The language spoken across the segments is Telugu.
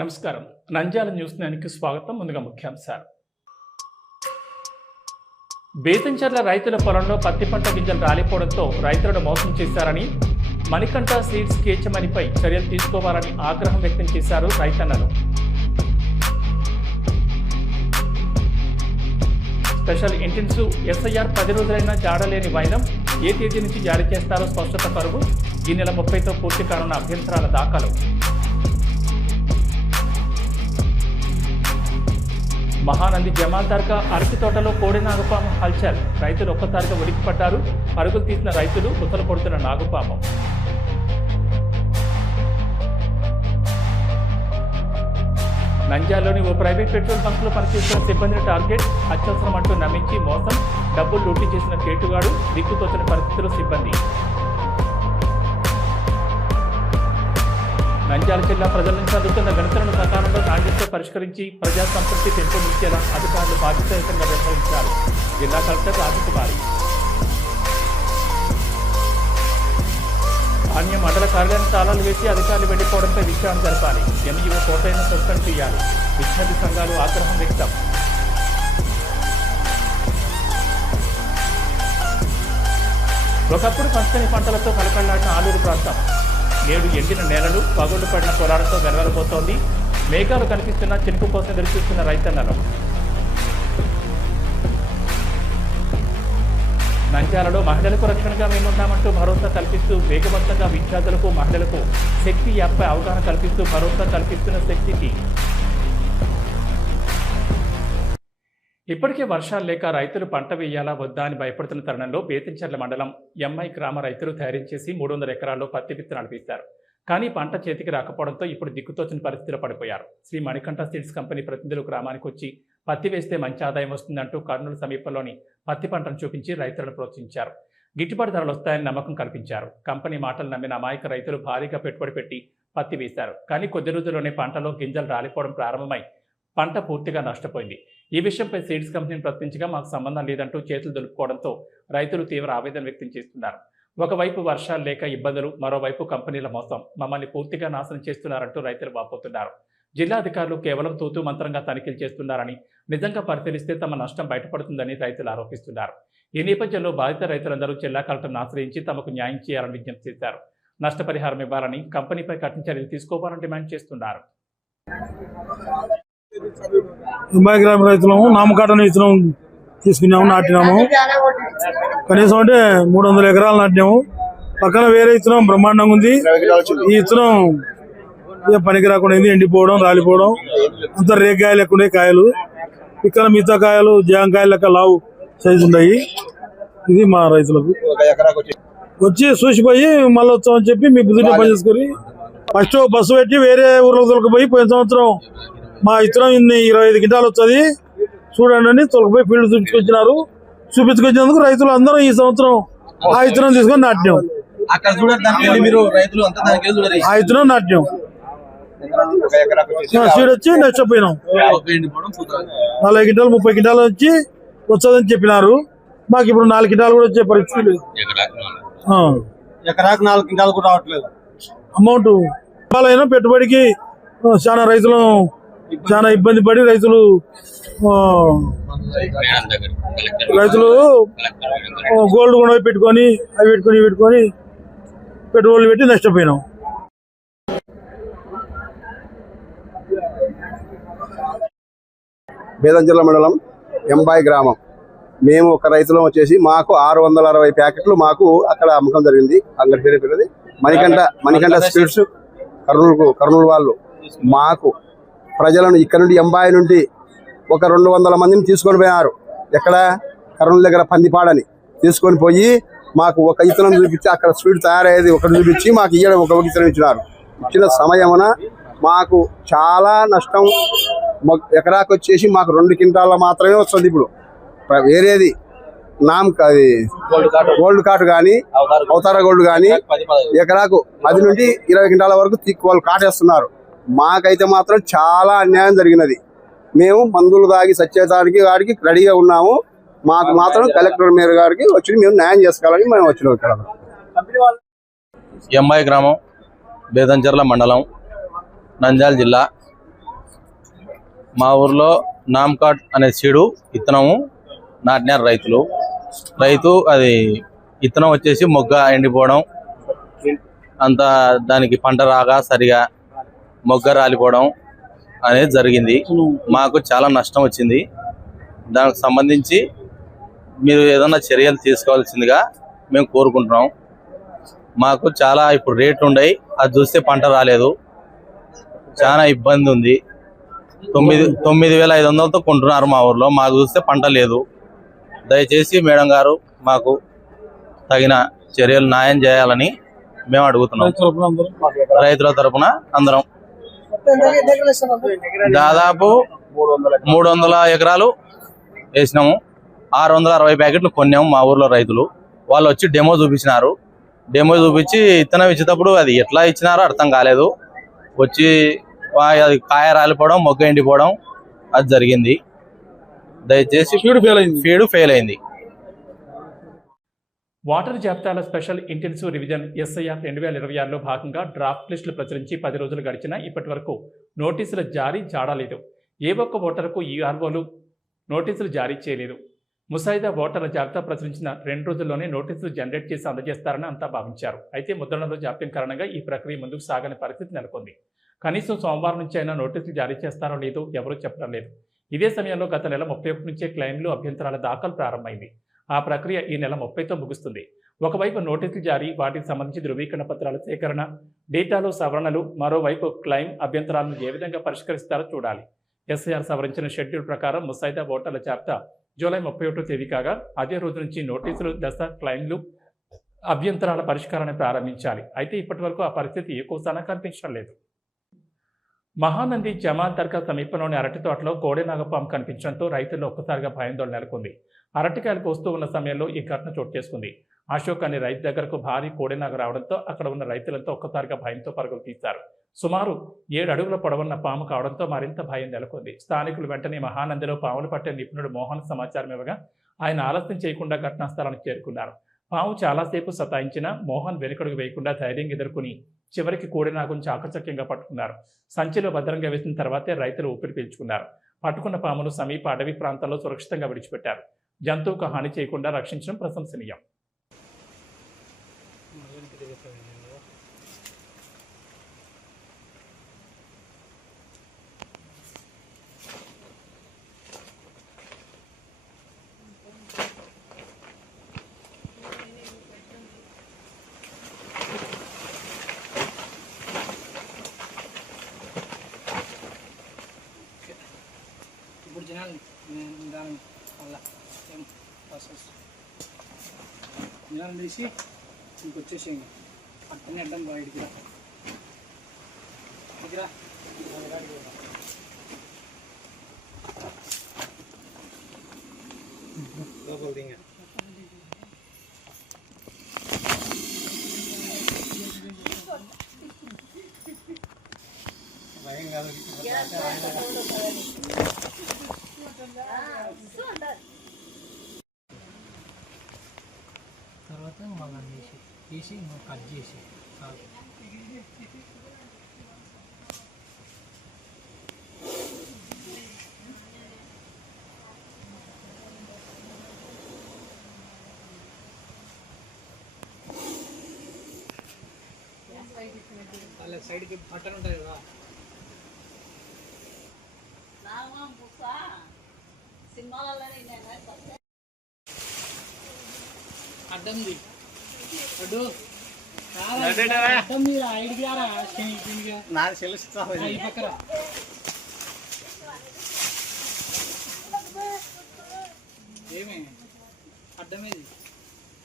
నమస్కారం. నంద్యాల న్యూస్ కి స్వాగతం. ముందుగా ముఖ్యాంశాలు. బేతంచెర్ల రైతుల పొలంలో పత్తి పంట గింజలు రాలిపోవడంతో రైతులను మోసం చేశారని మణికంఠ సీడ్స్ కేచమనిపై చర్యలు తీసుకోవాలని ఆగ్రహం వ్యక్తం చేశారు రైతన్నలు. స్పెషల్ ఇంటెన్సివ్ ఎస్ఐఆర్ 10 రోజులైనా జాడలేని వైనం. ఏ తేదీ నుంచి జారీ చేస్తారో స్పష్టత కరువు. ఈ నెల 30తో పూర్తి కానున్న అభ్యంతరాల దాఖలు. మహానంది జమాల్ దర్గా అరటి తోటలో కోడి నాగుపాము హల్చల్. రైతులు ఒక్కసారిగా ఉలిక్కిపడ్డారు. పరుగులు తీసిన రైతులు ఉతలు కొడుతున్న నాగుపాము. నంద్యాలలోని ఓ ప్రైవేట్ పెట్రోల్ బంక్లో పనిచేస్తున్న సిబ్బందిని టార్గెట్. అత్యవసరం అంటూ నమ్మించి మోసం. డబ్బులు లూటీ చేసిన కేటుగాడు. దిక్కుతోచిన పరిస్థితుల్లో సిబ్బంది. నంద్యాల జిల్లా ప్రజల నుంచి అందుతున్న గణితలను సకాలంలో నాణ్యతతో పరిష్కరించి ప్రజా సంతృప్తి పెంపొందించేలా అధికారులు బాధ్యతాయుతంగా వ్యవహరించారు. జిల్లా కలెక్టర్ రాజకుమారి. అన్య మండల కార్యాలయాన్ని తాళాలు వేసి అధికారులు వెళ్లిపోవడంపై విచారణ జరపాలి. ఎంఈఓ కోటైన సస్పెండ్ చేయాలి. విద్యార్థి సంఘాలు ఆగ్రహం వ్యక్తం. ఒకప్పుడు పచ్చని పంటలతో కలకళ్లాడిన ఆలూరు ప్రాంతం నేడు ఎండిన నేలలు, పగుళ్లు పడిన పొలాలతో వెనవలబోతోంది. మేఘాలు కనిపిస్తున్న చినుకు కోసం ఎదురుచూస్తున్న రైతన్నలు. నంద్యాలలో మహిళలకు రక్షణగా మేమున్నామంటూ భరోసా కల్పిస్తూ వేగవంతంగా విద్యార్థులకు, మహిళలకు శక్తి యాప్పై అవగాహన కల్పిస్తూ భరోసా కల్పిస్తున్న శక్తికి. ఇప్పటికే వర్షాలు లేక రైతులు పంట వేయాలా వద్దా అని భయపడుతున్న తరుణంలో బేతంచెర్ల మండలం ఎంఐ గ్రామ రైతులు తయారించేసి 300 ఎకరాల్లో పత్తి విత్తనాలు వేశారు. కానీ పంట చేతికి రాకపోవడంతో ఇప్పుడు దిక్కుతోచిన పరిస్థితిలో పడిపోయారు. శ్రీ మణికంఠ సీడ్స్ కంపెనీ ప్రతినిధులు గ్రామానికి వచ్చి పత్తి వేస్తే మంచి ఆదాయం వస్తుందంటూ కర్నూలు సమీపంలోని పత్తి పంటను చూపించి రైతులను ప్రోత్సహించారు. గిట్టుబాటు ధరలు వస్తాయని నమ్మకం కల్పించారు. కంపెనీ మాటలు నమ్మిన అమాయక రైతులు భారీగా పెట్టుబడి పెట్టి పత్తి వేశారు. కానీ కొద్ది రోజుల్లోనే పంటలో గింజలు రాలిపోవడం ప్రారంభమై పంట పూర్తిగా నష్టపోయింది. ఈ విషయంపై సీడ్స్ కంపెనీని ప్రశ్నించగా మాకు సంబంధం లేదంటూ చేతులు దులుపుకోవడంతో రైతులు తీవ్ర ఆవేదన వ్యక్తం చేస్తున్నారు. ఒకవైపు వర్షాలు లేక ఇబ్బందులు, మరోవైపు కంపెనీల మోసం మమ్మల్ని పూర్తిగా నాశనం చేస్తున్నారంటూ రైతులు వాపోతున్నారు. జిల్లా అధికారులు కేవలం తూతూ మంత్రంగా తనిఖీలు చేస్తున్నారని, నిజంగా పరిశీలిస్తే తమ నష్టం బయటపడుతుందని రైతులు ఆరోపిస్తున్నారు. ఈ నేపథ్యంలో బాధిత రైతులందరూ జిల్లా కలెక్టర్ను ఆశ్రయించి తమకు న్యాయం చేయాలని విజ్ఞప్తి చేశారు. నష్టపరిహారం ఇవ్వాలని, కంపెనీపై కఠిన చర్యలు తీసుకోవాలని డిమాండ్ చేస్తున్నారు. ఎంఐ గ్రామ రైతులము నామకాటన విత్తనం తీసుకున్నాము, నాటినాము. కనీసం అంటే 300 ఎకరాలు నాటినాము. పక్కన వేరే విత్తనం బ్రహ్మాండంగా ఉంది. ఈ విత్తనం పనికి రాకుండా ఎండిపోవడం, రాలిపోవడం, అంత రేగాయలు లెక్క ఉండే కాయలు. ఇక్కడ మిగతా కాయలు జాంకాయలు లెక్క లావు సైజు ఉన్నాయి. ఇది మా రైతులకు వచ్చి చూసిపోయి మళ్ళీ వచ్చామని చెప్పి మీ బుద్ధిని పని చేసుకుని ఫస్ట్ బస్సు పెట్టి వేరే ఊర్లకు తొలకపోయి పోయిన సంవత్సరం మా ఇత్తనం 25 క్వింటాలు వస్తుంది చూడండి అని తొలకపోయి ఫీల్డ్ చూపించుకొచ్చినారు. చూపించుకొచ్చినందుకు రైతులు అందరూ ఈ సంవత్సరం ఆ ఇత్తనం తీసుకొని నాట్యం. ఆ ఇత్తనం నాట్యం సీడ్ వచ్చి నష్టపోయినాం. 40 క్వింటాలు 30 క్వింటాలు వచ్చి వస్తుందని చెప్పినారు. మాకు ఇప్పుడు 4 క్వింటాలు కూడా వచ్చే పరిస్థితి లేదు. ఎకరాకు 4 క్వింటాలు కూడా రావట్లేదు. అమౌంట్ అయినా పెట్టుబడికి చాలా రైతులు చాలా ఇబ్బంది పడి రైతులు గోల్డ్ కూడా పెట్టుకొని అవి పెట్టుకొని పెట్టుబడులు పెట్టి నష్టపోయినాం. బేతంచెర్ల మండలం ఎంబాయి గ్రామం. మేము ఒక రైతులం వచ్చేసి మాకు 660 ప్యాకెట్లు మాకు అక్కడ అమ్మకం జరిగింది. అంగడి పేరు పిల్లది మణికంఠ స్వీట్స్ కర్నూలు వాళ్ళు మాకు ప్రజలను ఇక్కడ నుండి ఎంబాయి నుండి ఒక 200 మందిని తీసుకొని పోయినారు. ఎక్కడ కర్నూలు దగ్గర పందిపాడని తీసుకొని పోయి మాకు ఒక ఇత్తనం చూపించి అక్కడ స్వీట్ తయారయ్యేది ఒకటి చూపించి మాకు ఇయ్యడం ఒక ఇత్తనం ఇచ్చినారు. ఇచ్చిన సమయమున మాకు చాలా నష్టం. ఎకరాకు వచ్చేసి మాకు 2 క్వింటాల మాత్రమే వస్తుంది. ఇప్పుడు వేరేది అది గోల్డ్ కార్డు కానీ అవతార గోల్డ్ కానీ ఎకరాకు 10 నుండి 20 క్వింటాల వరకు వాళ్ళు కాటేస్తున్నారు. మాకైతే మాత్రం చాలా అన్యాయం జరిగినది. మేము మందులు తాగి సచ్చేతానికి వాడికి రెడీగా ఉన్నాము. మాకు మాత్రం కలెక్టర్ మేయర్ గారికి వచ్చి మేము న్యాయం చేసుకోవాలని మేము వచ్చినాం. ఇక్కడ ఎంఐ గ్రామం, బేతంచెర్ల మండలం, నంద్యాల జిల్లా. మా ఊర్లో నామ్కాట్ అనే సీడు విత్తనము నాటినారు రైతు అది విత్తనం వచ్చేసి మొగ్గ ఎండిపోవడం, అంత దానికి పంట రాగా సరిగా మొగ్గ రాలిపోవడం అనేది జరిగింది. మాకు చాలా నష్టం వచ్చింది. దానికి సంబంధించి మీరు ఏదైనా చర్యలు తీసుకోవాల్సిందిగా మేము కోరుకుంటున్నాం. మాకు చాలా ఇప్పుడు రేట్లు ఉన్నాయి, అది చూస్తే పంట రాలేదు, చాలా ఇబ్బంది ఉంది. 9,500తో కొంటున్నారు మా ఊర్లో, మాకు చూస్తే పంట లేదు. దయచేసి మేడం గారు మాకు తగిన చర్యలు న్యాయం చేయాలని మేము అడుగుతున్నాం. రైతుల తరపున అందరం దాదాపు 300 ఎకరాలు వేసినాము. 660 ప్యాకెట్లు కొన్నాము మా ఊర్లో రైతులు. వాళ్ళు వచ్చి డెమో చూపించినారు. డెమో చూపించి విత్తనం ఇచ్చేటప్పుడు అది ఎట్లా ఇచ్చినారో అర్థం కాలేదు. వచ్చి అది కాయ రాలిపోవడం, మొగ్గ ఎండిపోవడం అది జరిగింది. దయచేసి ఫీడ్ ఫెయిల్ అయింది. వాటర్ జాబితాల స్పెషల్ ఇంటెన్సివ్ రివిజన్ SIR 2026లో భాగంగా డ్రాఫ్ట్ లిస్టులు ప్రచురించి 10 రోజులు గడిచినా ఇప్పటి వరకు నోటీసుల జారీ జాడలేదు. ఏ ఒక్క ఓటరుకు EROలు నోటీసులు జారీ చేయలేదు. ముసాయిదా ఓటర్ల జాబితా ప్రచురించిన 2 రోజుల్లోనే నోటీసులు జనరేట్ చేసి అందజేస్తారని అంతా భావించారు. అయితే ముద్రణలో జాప్యం కారణంగా ఈ ప్రక్రియ ముందుకు సాగని పరిస్థితి నెలకొంది. కనీసం సోమవారం నుంచి అయినా నోటీసులు జారీ చేస్తారో లేదో ఎవరూ చెప్పడం లేదు. ఇదే సమయంలో గత నెల 31 నుంచే క్లెయిమ్లు, అభ్యంతరాల దాఖలు ప్రారంభమైంది. ఆ ప్రక్రియ ఈ నెల 30తో ముగుస్తుంది. ఒకవైపు నోటీసులు జారీ, వాటికి సంబంధించి ధృవీకరణ పత్రాల సేకరణ, డేటాలో సవరణలు, మరోవైపు క్లెయిమ్, అభ్యంతరాలను ఏ విధంగా పరిష్కరిస్తారో చూడాలి. SIR సవరించిన షెడ్యూల్ ప్రకారం ముసాయిదా ఓటర్ల జాబితా జూలై 31వ తేదీ కాగా అదే రోజు నుంచి నోటీసులు దశ, క్లెయిమ్లు, అభ్యంతరాల పరిష్కారాన్ని ప్రారంభించాలి. అయితే ఇప్పటి వరకు ఆ పరిస్థితి ఏ కోసానా కనిపించడం లేదు. మహానంది జమాల్ దర్గా సమీపంలోని అరటి తోటలో కోడె నాగపాము కనిపించడంతో రైతుల్లో ఒక్కసారిగా భయాందోళన నెలకొంది. అరటికాయలు కోస్తూ ఉన్న సమయంలో ఈ ఘటన చోటు చేసుకుంది. అశోక్ అనే రైతు దగ్గరకు భారీ కోడెనాగ రావడంతో అక్కడ ఉన్న రైతులంతా ఒక్కసారిగా భయంతో పరుగులు తీశారు. సుమారు 7 అడుగుల పొడవున్న పాము కావడంతో మరింత భయం నెలకొంది. స్థానికులు వెంటనే మహానందిలో పాములు పట్టే నిపుణుడు మోహన్ సమాచారం ఇవ్వగా ఆయన ఆలస్యం చేయకుండా ఘటనా స్థలానికి చేరుకున్నారు. పాము చాలాసేపు సతాయించినా మోహన్ వెనుకడుగు వేయకుండా ధైర్యంగా ఎదుర్కొని చివరికి కోడెనాగును చాకచక్యంగా పట్టుకున్నారు. సంచిలో భద్రంగా వేసిన తర్వాతే రైతులు ఊపిరి పీల్చుకున్నారు. పట్టుకున్న పామును సమీప అడవి ప్రాంతాల్లో సురక్షితంగా విడిచిపెట్టారు. జంతువుకు హాని చేయకుండా రక్షించడం ప్రశంసనీయం. ఇప్పుడు జనాలు దాని వల్ల ఏం ప్రాసెస్ జనాలు తీసి ఇంకొచ్చేసేయండి. అట్టనే అడ్డం బయటికి రా లోపల దింగ భయం కాదు. తర్వాత మళ్ళీ తీసి కట్ చేసి అలా సైడ్కి బట్టలు ఉంటాయి కదా, అడ్డంది అడ్డు అడ్డం మీద ఐడికి రారా నాకు తెలుస్తా ఈ పక్కన ఏమి అడ్డమేది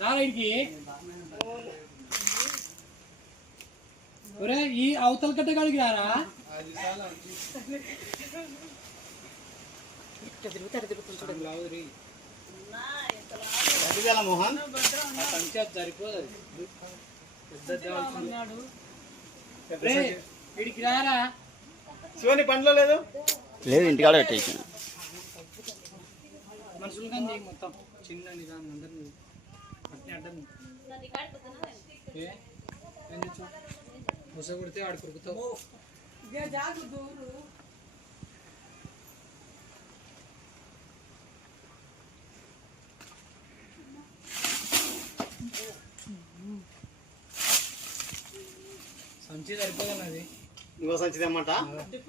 రారా ఇడికి. ఒరే ఈ అవతల కట్ట కాడికి రారా. మోహన్ పంచాయత్ సరిపోదు, వీడికి రారా. శివని పండ్లో లేదు లేదు ఇంటికాడ పెట్టేసి మనుషులు కానీ మొత్తం చిన్న నిదానం అందరినీ అట్నే అడ్డం ముస కొడితే వాడు కొరుకుతావు. సంచి సరిపోదన్నది ఇంకో సంచి తెమ్మంట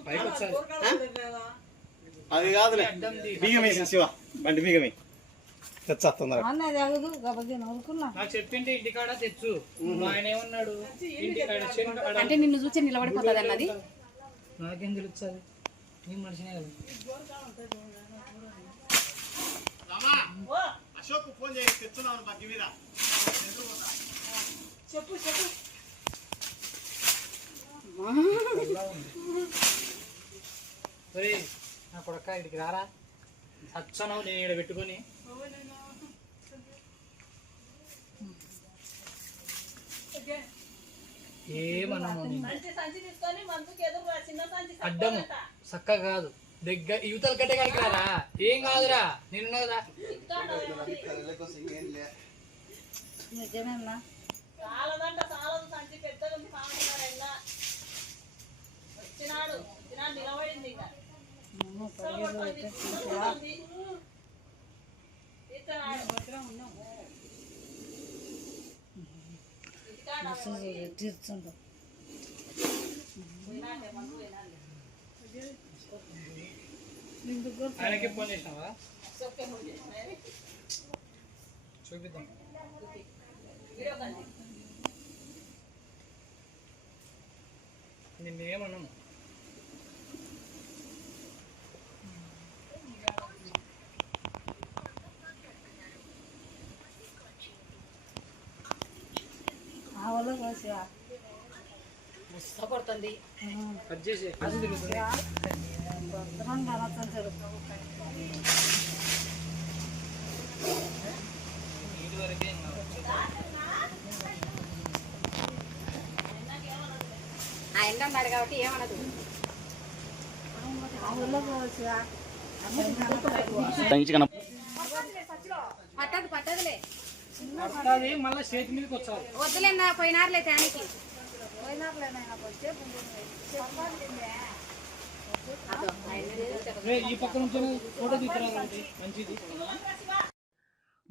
పైకి వచ్చాది అది కాదులే బియ్యం వేసి శివ బండి బియ్యమే తెచ్చేస్తున్నారు నాకు చెప్పింటే ఇంటికాడ తెచ్చు ఆయన ఏమన్నాడు ఇంటికాడ అంటే నిన్ను చూసి నిలబడిపోతుంది అన్నది నాకేం తెలుస్తుంది నీ మనిషినే కదా అశోక్ ఫోన్ చేసి తెచ్చున్నాను బగ్గి మీద చెప్పు చెప్పు నా కొడక ఇక్కడికి రారా సచ్చనవు నేను ఇక్కడ పెట్టుకొని ఏమన్నాను అడ్డము చక్క కాదు దగ్గర యువతల కట్టే కాడికి రారా ఏం కాదురా నేనున్నా కదా ఆయనకి ఫోన్ చేసినావా చూపిద్దాం నిన్నేమన్నాను పడుతుంది కట్ చేసి అది తిరుగుతుంది ఇది వరకే ఆయన అన్నాడు కాబట్టి ఏమనదు పట్టదు పట్టదులే మళ్ళీ చేతి మీదకి వచ్చారు వద్దులేనా పోయినారులే దానికి ఈ పక్క నుంచి ఫోటో తీసుకురావాలండి మంచిది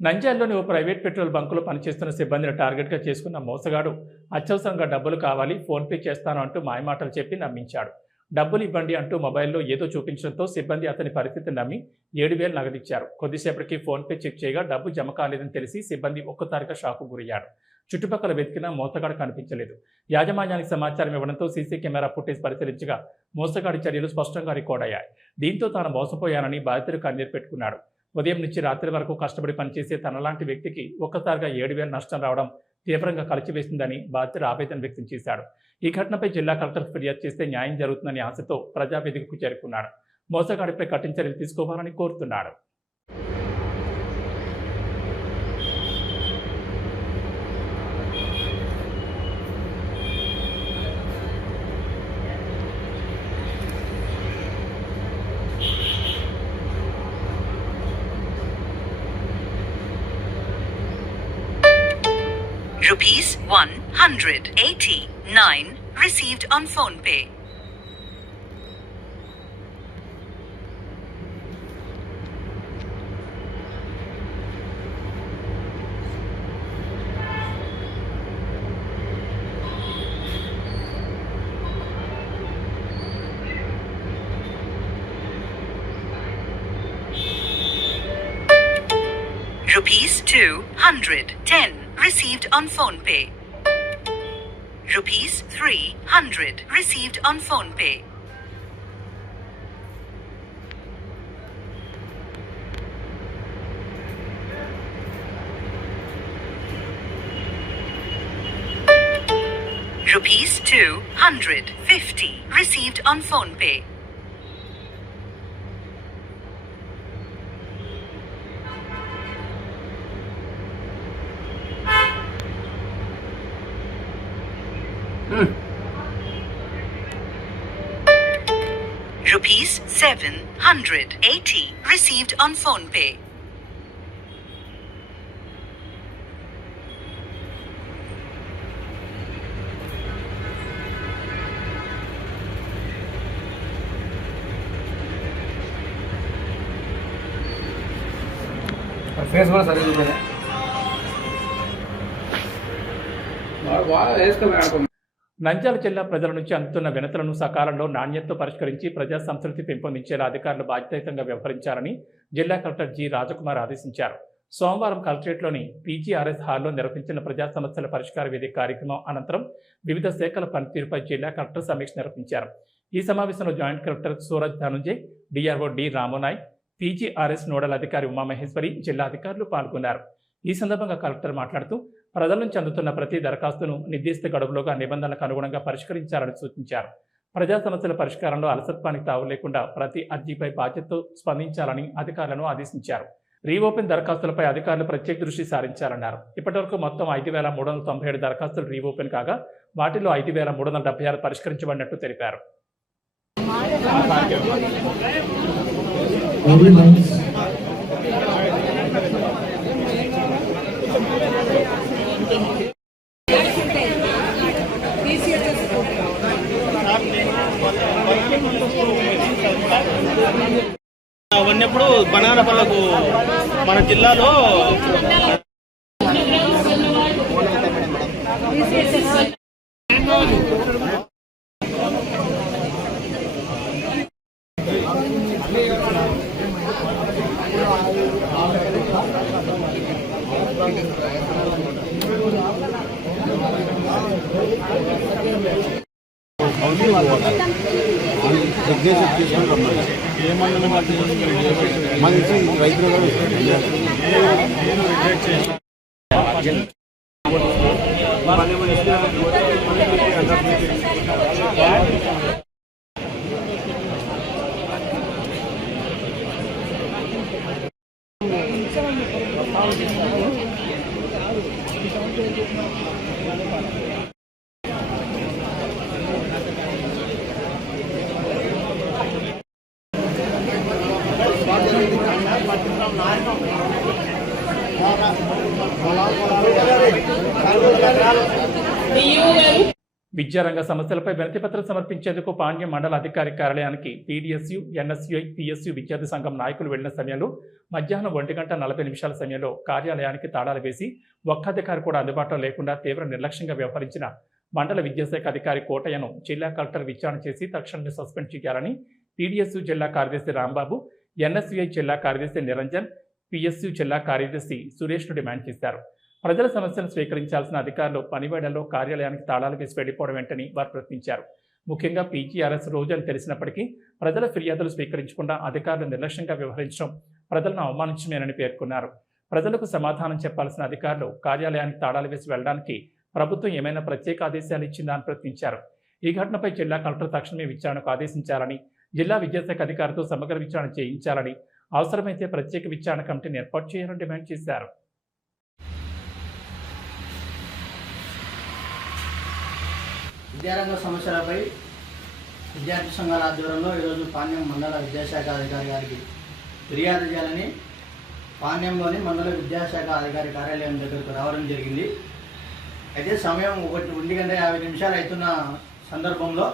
నంద్యాలలోని ఓ ప్రైవేట్ పెట్రోల్ బంకులో పనిచేస్తున్న సిబ్బందిని టార్గెట్గా చేసుకున్న మోసగాడు అత్యవసరంగా డబ్బులు కావాలి ఫోన్పే చేస్తాను అంటూ మాయమాటలు చెప్పి నమ్మించాడు. డబ్బులు ఇవ్వండి అంటూ మొబైల్లో ఏదో చూపించడంతో సిబ్బంది అతని పరిస్థితిని నమ్మి 7,000 నగదిచ్చారు. కొద్దిసేపటికి ఫోన్పే చెక్ చేయగా డబ్బు జమ కాలేదని తెలిసి సిబ్బంది ఒక్కసారిగా షాకు గురయ్యాడు. చుట్టుపక్కల వెతికినా మోసగాడు కనిపించలేదు. యాజమాన్యానికి సమాచారం ఇవ్వడంతో సీసీ కెమెరా ఫుటేజ్ పరిశీలించగా మోసగాడి చర్యలు స్పష్టంగా రికార్డయ్యాయి. దీంతో తాను మోసపోయానని బాధితుడు కన్నీరు పెట్టుకున్నాడు. ఉదయం నుంచి రాత్రి వరకు కష్టపడి పనిచేసే తనలాంటి వ్యక్తికి ఒక్కసారిగా 7,000 నష్టం రావడం తీవ్రంగా కలిచివేసిందని బాధితుడు ఆవేదన వ్యక్తం చేశాడు. ఈ ఘటనపై జిల్లా కలెక్టర్ ఫిర్యాదు చేస్తే న్యాయం జరుగుతుందని ఆశతో ప్రజావేదికకు చేరుకున్నాడు. మోసగాడిపై కఠిన చర్యలు తీసుకోవాలని కోరుతున్నాడు. Rupees 189 received on PhonePe. Rupees 210 received on PhonePe. Rupees 300 received on PhonePe. Rupees 250 received on PhonePe. Rupees 780 received on PhonePe. Face కూడా సరిగ్గా చూడలే బాగా వేసుకో. నంద్యాల జిల్లా ప్రజల నుంచి అందుతున్న వినతులను సకాలంలో నాణ్యతతో పరిష్కరించి ప్రజా సంతృప్తి పెంపొందించేలా అధికారులు బాధ్యతాయుతంగా వ్యవహరించాలని జిల్లా కలెక్టర్ జి రాజకుమార్ ఆదేశించారు. సోమవారం కలెక్టరేట్లోని పీజీఆర్ఎస్ హాల్లో నిర్వహించిన ప్రజా సమస్యల పరిష్కార వేదిక కార్యక్రమం అనంతరం వివిధ శాఖల పనితీరుపై జిల్లా కలెక్టర్ సమీక్ష నిర్వహించారు. ఈ సమావేశంలో joint collector Suraj Dhanunjay, DRO D రామోనాయ్, పీజీఆర్ఎస్ నోడల్ అధికారి ఉమామహేశ్వరి, జిల్లా అధికారులు పాల్గొన్నారు. ఈ సందర్భంగా కలెక్టర్ మాట్లాడుతూ ప్రజల నుంచి అందుతున్న ప్రతి దరఖాస్తును నిర్దిష్ట గడువులోగా నిబంధనలకు అనుగుణంగా పరిష్కరించాలని సూచించారు. ప్రజా సమస్యల పరిష్కారంలో అలసత్వానికి తావు లేకుండా ప్రతి అర్జీపై బాధ్యతతో స్పందించాలని అధికారులను ఆదేశించారు. రీఓపెన్ దరఖాస్తులపై అధికారులు ప్రత్యేక దృష్టి సారించాలన్నారు. ఇప్పటివరకు మొత్తం 5,397 దరఖాస్తులు రీఓపెన్ కాగా వాటిలో 5,376 పరిష్కరించబడినట్టు తెలిపారు. ఉన్నప్పుడు బనానా పళ్ళకు మన జిల్లాలో విద్యారంగ సమస్యలపై వినతిపత్రం సమర్పించేందుకు పాణ్యం మండల అధికారి కార్యాలయానికి పీడీఎస్యు, ఎన్ఎస్యుఐ, పిఎస్యు విద్యార్థి సంఘం నాయకులు వెళ్లిన సమయంలో మధ్యాహ్నం 1:40 సమయంలో కార్యాలయానికి తాళాలు వేసి ఒక్క అధికారి కూడా అందుబాటులో లేకుండా తీవ్ర నిర్లక్ష్యంగా వ్యవహరించిన మండల విద్యాశాఖ అధికారి కోటయ్యను జిల్లా కలెక్టర్ విచారణ చేసి తక్షణమే సస్పెండ్ చేయాలని పీడీఎస్యు జిల్లా కార్యదర్శి రాంబాబు, ఎన్ఎస్యుఐ జిల్లా కార్యదర్శి నిరంజన్, పిఎస్యు జిల్లా కార్యదర్శి సురేష్ను డిమాండ్ చేశారు. ప్రజల సమస్యలను స్వీకరించాల్సిన అధికారులు పనివేళల్లో కార్యాలయానికి తాళాలు వేసి వెళ్లిపోవడం వెంటనే వారు ప్రశ్నించారు. ముఖ్యంగా పీజీఆర్ఎస్ రోజు అని తెలిసినప్పటికీ ప్రజల ఫిర్యాదులు స్వీకరించకుండా అధికారులు నిర్లక్ష్యంగా వ్యవహరించడం ప్రజలను అవమానించమేనని పేర్కొన్నారు. ప్రజలకు సమాధానం చెప్పాల్సిన అధికారులు కార్యాలయానికి తాళాలు వేసి వెళ్లడానికి ప్రభుత్వం ఏమైనా ప్రత్యేక ఆదేశాలు ఇచ్చిందా అని ప్రశ్నించారు. ఈ ఘటనపై జిల్లా కలెక్టర్ తక్షణమే విచారణకు ఆదేశించాలని, జిల్లా విద్యాశాఖ అధికారితో సమగ్ర విచారణ చేయించాలని, అవసరమైతే ప్రత్యేక విచారణ కమిటీని ఏర్పాటు చేయాలని డిమాండ్ చేశారు. విద్యారంగ సమస్యలపై విద్యార్థి సంఘాల ఆధ్వర్యంలో ఈరోజు పాణ్యం మండల విద్యాశాఖ అధికారి గారికి ఫిర్యాదు చేయాలని పాణ్యంలోని మండల విద్యాశాఖ అధికారి కార్యాలయం దగ్గరకు రావడం జరిగింది. అయితే సమయం 1:50 అవుతున్న సందర్భంలో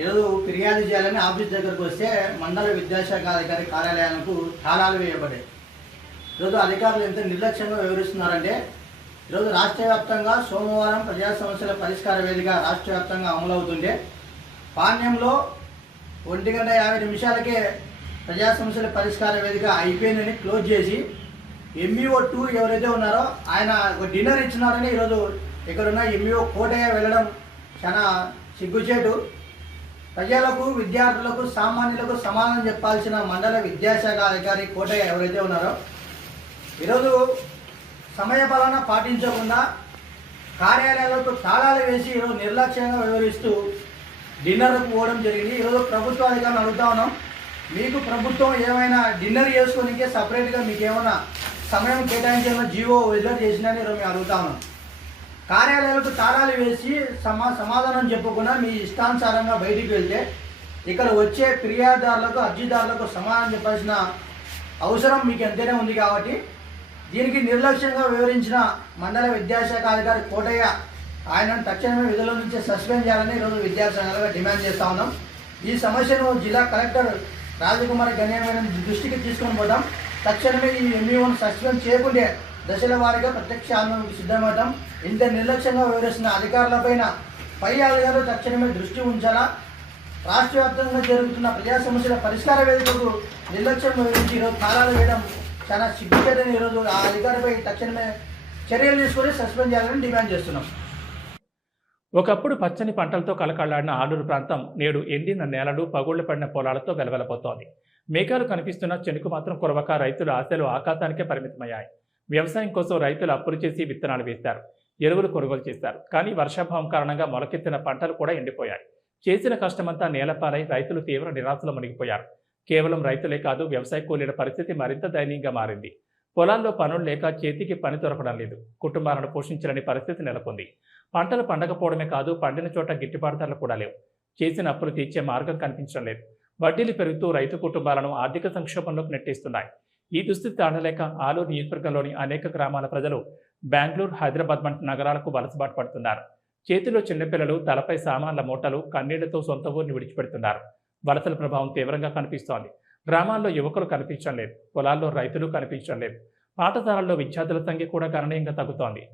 ఈరోజు ఫిర్యాదు చేయాలని ఆఫీస్ దగ్గరకు వస్తే మండల విద్యాశాఖ అధికారి కార్యాలయాలకు తాళాలు వేయబడ్డాయి. ఈరోజు అధికారులు ఎంత నిర్లక్ష్యంగా వ్యవహరిస్తున్నారంటే, ఈరోజు రాష్ట్ర వ్యాప్తంగా సోమవారం ప్రజా సమస్యల పరిష్కార వేదిక రాష్ట్ర వ్యాప్తంగా అమలవుతుంటే పాణ్యంలో 1:50 ప్రజా సమస్యల పరిష్కార వేదిక అయిపోయిందని క్లోజ్ చేసి MBO2 ఎవరైతే ఉన్నారో ఆయన ఒక డిన్నర్ ఇచ్చినారని ఈరోజు ఇక్కడున్న MBO కోటయ్య వెళ్ళడం చాలా సిగ్గుచేటు. ప్రజలకు, విద్యార్థులకు, సామాన్యులకు సమాధానం చెప్పాల్సిన మండల విద్యాశాఖ అధికారి కోటయ్య ఎవరైతే ఉన్నారో ఈరోజు సమయపాలన పాటించకుండా కార్యాలయాలకు తాళాలు వేసి ఈరోజు నిర్లక్ష్యంగా వ్యవహరిస్తూ డిన్నర్కు పోవడం జరిగింది. ఈరోజు ప్రభుత్వ అధికారులను అడుగుతా ఉన్నాం, మీకు ప్రభుత్వం ఏమైనా డిన్నర్ చేసుకోనికే సపరేట్గా మీకు ఏమైనా సమయం కేటాయించేమైనా జీవో విడుదల చేసిందని ఈరోజు మేము అడుగుతా ఉన్నాం. కార్యాలయాలకు తాళాలు వేసి సమాధానం చెప్పకుండా మీ ఇష్టానుసారంగా బయటికి వెళ్తే ఇక్కడ వచ్చే ఫిర్యాదుదారులకు, అర్జీదారులకు సమాధానం చెప్పాల్సిన అవసరం మీకు ఎంతైనా ఉంది. కాబట్టి దీనికి నిర్లక్ష్యంగా వివరించిన మండల విద్యాశాఖ అధికారి కోటయ్య ఆయనను తక్షణమే విధుల నుంచి సస్పెండ్ చేయాలని ఈరోజు విద్యాసంఘాలుగా డిమాండ్ చేస్తా ఉన్నాం. ఈ సమస్యను జిల్లా కలెక్టర్ రాజకుమారి గణ్యమైన దృష్టికి తీసుకొని పోతాం. తక్షణమే ఈ MBOను సస్పెండ్ చేయకుంటే దశల వారీగా ప్రత్యక్ష ఆందోళనకు సిద్ధమవుతాం. ఇంత నిర్లక్ష్యంగా వివరిస్తున్న అధికారులపైన పై అధికారులు తక్షణమే దృష్టి ఉంచాలా. రాష్ట్ర వ్యాప్తంగా జరుగుతున్న ప్రజా సమస్యల పరిష్కార వేదికకు నిర్లక్ష్యం వహించి ఈరోజు తాళాలు వేయడం చాలా సిగ్గుచేటని ఈరోజు ఆ అధికారిపై తక్షణమే చర్యలు తీసుకొని సస్పెండ్ చేయాలని డిమాండ్ చేస్తున్నాం. ఒకప్పుడు పచ్చని పంటలతో కలకళ్లాడిన ఆలూరు ప్రాంతం నేడు ఎండిన నేలలు, పగుళ్లు పడిన పొలాలతో వెలవెలపోతోంది. మేఘాలు కనిపిస్తున్న చెనుకు మాత్రం కురవక రైతుల ఆశలు ఆకాశానికే పరిమితమయ్యాయి. వ్యవసాయం కోసం రైతులు అప్పులు చేసి విత్తనాలు వేశారు, ఎరువులు కొనుగోలు చేశారు. కానీ వర్షాభావం కారణంగా మొలకెత్తిన పంటలు కూడా ఎండిపోయాయి. చేసిన కష్టమంతా నేలపాలై రైతులు తీవ్ర నిరాశలో మునిగిపోయారు. కేవలం రైతులే కాదు, వ్యవసాయ కూలీల పరిస్థితి మరింత దయనీయంగా మారింది. పొలాల్లో పనులు లేక చేతికి పని దొరకడం లేదు. కుటుంబాలను పోషించలేని పరిస్థితి నెలకొంది. పంటలు పండకపోవడమే కాదు, పండిన చోట గిట్టుబాటు ధరలు కూడా లేవు. చేసిన అప్పులు తీర్చే మార్గం కనిపించడం లేదు. వడ్డీలు పెరుగుతూ రైతు కుటుంబాలను ఆర్థిక సంక్షోభంలోకి నెట్టేస్తున్నాయి. ఈ దుస్థితి తాళలేక ఆలూరు నియోజకవర్గంలోని అనేక గ్రామాల ప్రజలు బెంగళూరు, హైదరాబాద్ వంటి నగరాలకు వలసబాటు పడుతున్నారు. చేతిలో చిన్నపిల్లలు, తలపై సామాన్ల మూటలు, కన్నీళ్లతో సొంత ఊరిని విడిచిపెడుతున్నారు. వలసల ప్రభావం తీవ్రంగా కనిపిస్తోంది. గ్రామాల్లో యువకులు కనిపించడం లేదు, పొలాల్లో రైతులు కనిపించడం లేదు. పాఠశాలల్లో విద్యార్థుల సంఖ్య కూడా గణనీయంగా తగ్గుతోంది.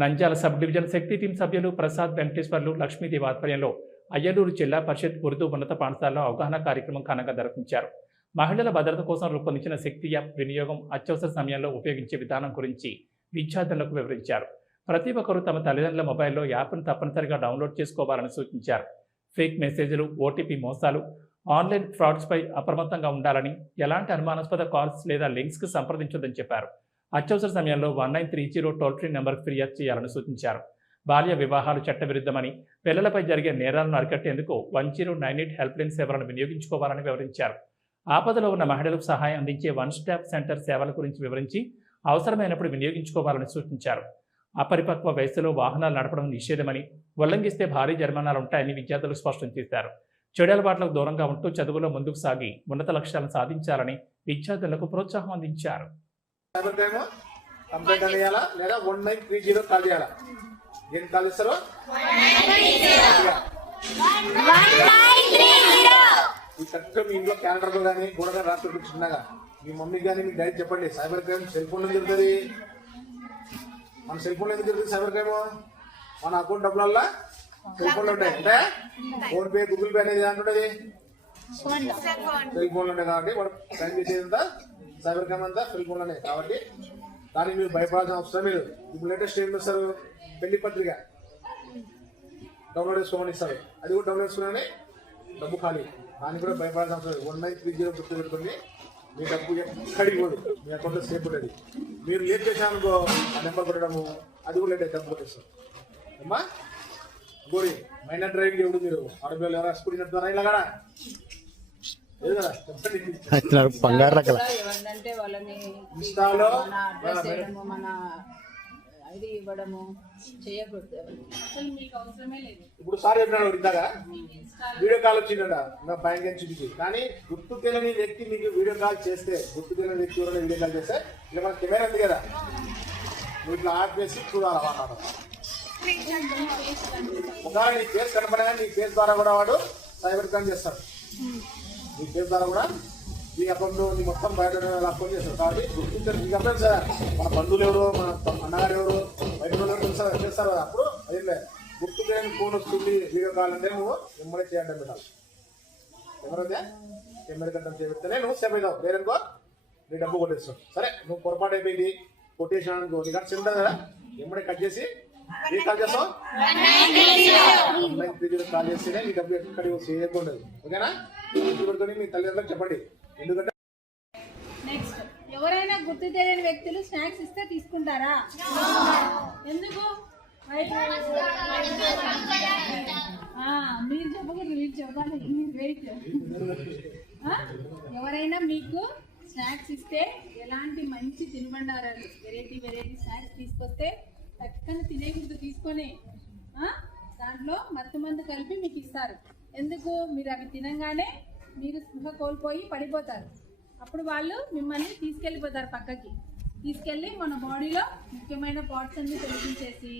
నంద్యాల సబ్ డివిజన్ శక్తి టీం సభ్యులు ప్రసాద్ వెంకటేశ్వర్లు లక్ష్మీదేవి ఆధ్వర్యంలో అయ్యలూరు జిల్లా పరిషత్ ఉర్దూ ఉన్నత పాఠశాలలో అవగాహన కార్యక్రమం ఘనంగా నిర్వహించారు. మహిళల భద్రత కోసం రూపొందించిన శక్తి యాప్ వినియోగం, అత్యవసర సమయంలో ఉపయోగించే విధానం గురించి విద్యార్థులకు వివరించారు. ప్రతి ఒక్కరూ తమ తల్లిదండ్రుల మొబైల్లో యాప్ను తప్పనిసరిగా డౌన్లోడ్ చేసుకోవాలని సూచించారు. ఫేక్ మెసేజ్లు, ఓటీపీ మోసాలు, ఆన్లైన్ ఫ్రాడ్స్పై అప్రమత్తంగా ఉండాలని, ఎలాంటి అనుమానాస్పద కాల్స్ లేదా లింక్స్కి సంప్రదించొద్దని చెప్పారు. అత్యవసర సమయంలో 1930 టోల్ ఫ్రీ నెంబర్కు ఫిర్యాదు చేయాలని సూచించారు. బాల్య వివాహాలు చట్టవిరుద్ధమని, పిల్లలపై జరిగే నేరాలను అరికట్టేందుకు 1098 హెల్ప్లైన్ సేవలను వినియోగించుకోవాలని వివరించారు. ఆపదలో ఉన్న మహిళలకు సహాయం అందించే వన్ స్టాప్ సెంటర్ సేవల గురించి వివరించి అవసరమైనప్పుడు వినియోగించుకోవాలని సూచించారు. అపరిపక్వ వయసులో వాహనాలు నడపడం నిషేధమని, ఉల్లంఘిస్తే భారీ జరిమానాలు ఉంటాయని విద్యార్థులు స్పష్టం చేశారు. చెడు అలవాట్లకు దూరంగా ఉంటూ చదువులో ముందుకు సాగి ఉన్నత లక్ష్యాలను సాధించాలని విద్యార్థులకు ప్రోత్సాహం అందించారు. మీ ఇంట్లో క్యాలెండర్ కానీ గోడగా రాత్రి కూర్చున్నాగా మీ మమ్మీ కానీ మీకు డైరెక్ట్ చెప్పండి. సైబర్ క్రైమ్ సెల్ ఫోన్ జరుగుతుంది. మన సెల్ ఫోన్ ఎందుకు జరుగుతుంది సైబర్ క్రైమ్? మన అకౌంట్ డబ్బులల్లా సెల్ ఫోన్లు ఉంటాయి. అంటే ఫోన్ పే, గూగుల్ పే అనేది అంటుంటది సెల్ ఫోన్లు ఉంటాయి. కాబట్టి వాడు క్రైమ్ చేసేదంతా సైబర్ క్రైమ్ అంతా సెల్ ఫోన్లోనే. కాబట్టి దానికి మీరు భయపడాల్సిన అవసరం లేదు. ఇప్పుడు లేటెస్ట్ ఏం చేస్తారు, పెళ్లి పత్రిక డౌన్లోడ్ చేసుకోమని ఇస్తారు. అది కూడా డౌన్లోడ్ చేసుకుని డబ్బు ఖాళీ. దానికి కూడా భయపడాల్సిన అవసరం లేదు. 1930 గుర్తు పెట్టుకుని మీ డబ్బు ఎక్కడికి పోదు, మీ అకౌంట్లో సేఫ్ ఉంటుంది. మీరు లేట్ చేశానుకో ఆ నెంబర్ కొట్టడము, అది కూడా లేట్ అయితే డబ్బు కొట్టేస్తారు. అమ్మా గోడి మైనర్ డ్రైవింగ్ ఎవడు మీరు ఆడపిల్లలు ఎవరైనా స్కూటీ నడుపుతారా ఇలా కదా బంగారు రకాల ఎవరంటే వాళ్ళని ఇన్స్టాలో మన ఐడి ఇవ్వడము చేయకూడదు. అసలు మీకు అవసరమే లేదు. ఇప్పుడు సార్ చెప్పినాడు ఇందాక వీడియో కాల్ వచ్చిందట నా బ్యాంక్ అని చూపించి. కానీ గుర్తు తెలియని వ్యక్తి మీకు వీడియో కాల్ చేస్తే, గుర్తు తెలియని వ్యక్తి ఎవరైనా వీడియో కాల్ చేస్తే ఇలా మన కెమెరా ఉంది కదా, నువ్వు ఇట్లా ఆఫ్ చేసి చూడాలి అన్నమాట. ఒకవేళ నీ ఫేస్ కనపడగా నీ ఫేస్ ద్వారా కూడా వాడు సైబర్ క్రైమ్ చేస్తాడు. నీ ఫేస్ ద్వారా కూడా నీ అకౌంట్ నీ మొత్తం బయట అకౌంట్ చేస్తారు. కాబట్టి గుర్తించారు. మీకు అర్థం సార్, మన బంధువులు ఎవరు, మన అన్నగారు ఎవరు, బయట తెలుస్తారు చేస్తారు కదా. అప్పుడు అదే గుర్తు లేని ఫోన్ వస్తుంది వీడియో కాల్ అంటే నువ్వు ఎమ్మడే చేయండి పెట్టాలి. ఎవరైతే ఎమ్మడి కట్టం చేస్తేనే నువ్వు సేఫ్ అవుతావు. లేదనుకో నీ డబ్బు కొట్టేస్తావు. సరే నువ్వు పొరపాటు అయిపోయింది కొట్టేసాను అనుకో, నీ కట్ట ఉంటుంది కదా, ఎమ్మడే కట్ చేసి ఏ కాల్ చేస్తావు, 1930 కాల్ చేస్తేనే నీ డబ్బు ఎక్కడికి చేయకుండదు. ఓకేనా? పెట్టుకొని మీ తల్లిదండ్రులకు చెప్పండి. ఎందుకంటే నెక్స్ట్ ఎవరైనా గుర్తు తెలియని వ్యక్తులు స్నాక్స్ ఇస్తే తీసుకుంటారా? ఎందుకు? మీరు చెప్పకూడదు, మీరు చెప్పాలి. వెయిట్. ఎవరైనా మీకు స్నాక్స్ ఇస్తే ఎలాంటి మంచి తినుబండారాలు వెరైటీ స్నాక్స్ తీసుకొస్తే చక్కని తినేకూడదు. తీసుకొని దాంట్లో మత్తు మందు కలిపి మీకు ఇస్తారు. ఎందుకు? మీరు అవి తినగానే మీరు స్పృహ కోల్పోయి పడిపోతారు. అప్పుడు వాళ్ళు మిమ్మల్ని తీసుకెళ్ళిపోతారు, పక్కకి తీసుకెళ్ళి మన బాడీలో ముఖ్యమైన పార్ట్స్ అన్ని తొలగించేసి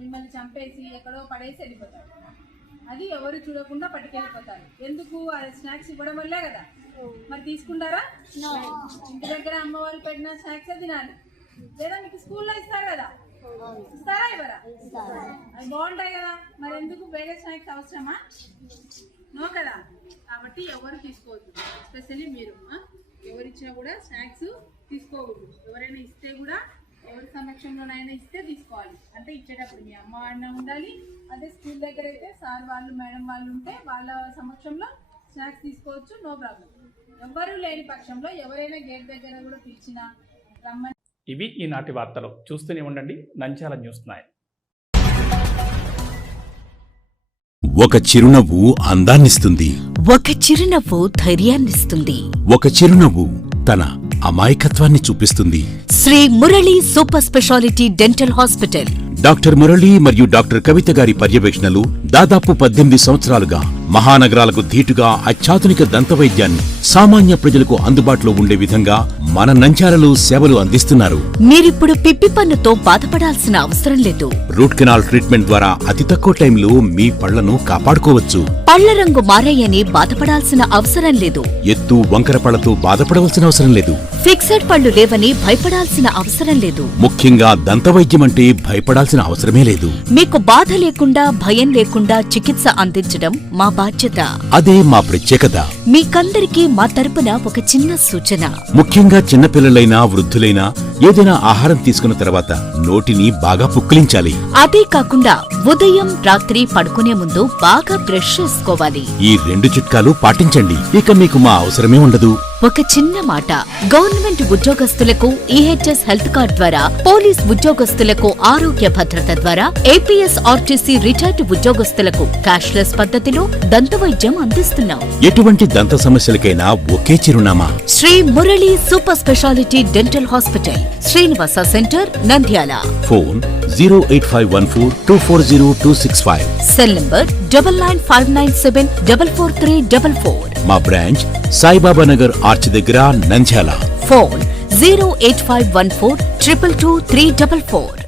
మిమ్మల్ని చంపేసి ఎక్కడో పడేసి వెళ్ళిపోతారు. అది ఎవరు చూడకుండా పట్టుకెళ్ళిపోతారు. ఎందుకు? అది స్నాక్స్ ఇవ్వడం వల్లే కదా. మరి తీసుకుంటారా? ఇంటి దగ్గర అమ్మ వాళ్ళు పెట్టిన స్నాక్స్ తినాలి. లేదా మీకు స్కూల్లో ఇస్తారు కదా, ఇస్తారా ఇవ్వరా? అవి బాగుంటాయి కదా. మరి ఎందుకు వేరే స్నాక్స్ అవసరమా? నో కదా. కాబట్టి ఎవరు తీసుకోవద్దు. ఎస్పెషల్లీ మీరు ఎవరిచ్చినా కూడా స్నాక్స్ తీసుకోకూడదు. ఎవరైనా ఇస్తే కూడా ఎవరి సమక్షంలోనైనా ఇస్తే తీసుకోవాలి. అంటే ఇచ్చేటప్పుడు మీ అమ్మ అన్న ఉండాలి. అదే స్కూల్ దగ్గర అయితే సార్ వాళ్ళు మేడం వాళ్ళు ఉంటే వాళ్ళ సమక్షంలో స్నాక్స్ తీసుకోవచ్చు, నో ప్రాబ్లం. ఎవ్వరూ లేని పక్షంలో ఎవరైనా గేట్ దగ్గర కూడా పిలిచినా రమ్మని. ఇవి ఈనాటి వార్తలు. చూస్తూనే ఉండండి నంద్యాల న్యూస్ 9. ఒక చిరునవ్వు అందాన్నిస్తుంది, ఒక చిరునవ్వు ధైర్యాన్నిస్తుంది, ఒక చిరునవ్వు తన అమాయకత్వాన్ని చూపిస్తుంది. Sri Murali super speciality dental hospital. Doctor Murali మరియు డాక్టర్ కవిత గారి పర్యవేక్షణలు దాదాపు 18 సంవత్సరాలుగా మహానగరాలకు ధీటుగా అత్యాధునిక దంతవైద్యాన్ని సామాన్య ప్రజలకు అందుబాటులో ఉండే విధంగా మన నంద్యాలలో సేవలు అందిస్తున్నారు. మీరిప్పుడు పిప్పి పన్నుతో బాధపడాల్సిన అవసరం లేదు. రూట్ కెనాల్ ట్రీట్మెంట్ ద్వారా అతి తక్కువ టైంలో మీ పళ్లను కాపాడుకోవచ్చు. పళ్ల రంగు మారాయని బాధపడాల్సిన అవసరం లేదు. ఎత్తు వంకర పళ్లతో బాధపడవలసిన అవసరం లేదు. ఫిక్సెడ్ పళ్ళు లేవని భయపడాల్సిన అవసరం లేదు. ముఖ్యంగా దంతవైద్యం అంటే భయపడాల్సిన అవసరమే లేదు. మీకు బాధ లేకుండా భయం లేకుండా చికిత్స అందించడం మా బాధ్యత. అదే మా ప్రత్యేకత. మీకందరికీ మా తరపున ఒక చిన్న సూచన. ముఖ్యంగా చిన్నపిల్లలైనా వృద్ధులైనా ఏదైనా ఆహారం తీసుకున్న తర్వాత నోటిని బాగా పుక్కిలించాలి. అదే కాకుండా ఉదయం రాత్రి పడుకునే ముందు బాగా బ్రష్ చేసుకోవాలి. ఈ 2 చిట్కాలు పాటించండి. ఇక మీకు మా అవసరమే ఉండదు. ఒక చిన్న మాట, గవర్నమెంట్ ఉద్యోగస్తులకు ఈహెచ్ఎస్ హెల్త్ కార్డ్ ద్వారా, పోలీస్ ఉద్యోగస్తులకు ఆరోగ్య భద్రత ద్వారా, ఏపీఎస్ ఆర్టీసీ రిటైర్డ్ ఉద్యోగస్తులకు క్యాష్లెస్ పద్ధతిలో దంతవైద్యం అందిస్తున్నాం. ఎటువంటి దంత సమస్యలకైనా ఒకే చిరునామా, Sri Murali super speciality dental hospital, Srinivasa centre, Nandyal. Phone 08514240265. Cell number 9959744344. మా బ్రాంచ్ సాయిబాబా నగర్ ఆర్చ్ దగ్గర, నంద్యాల. ఫోన్ 08514222344.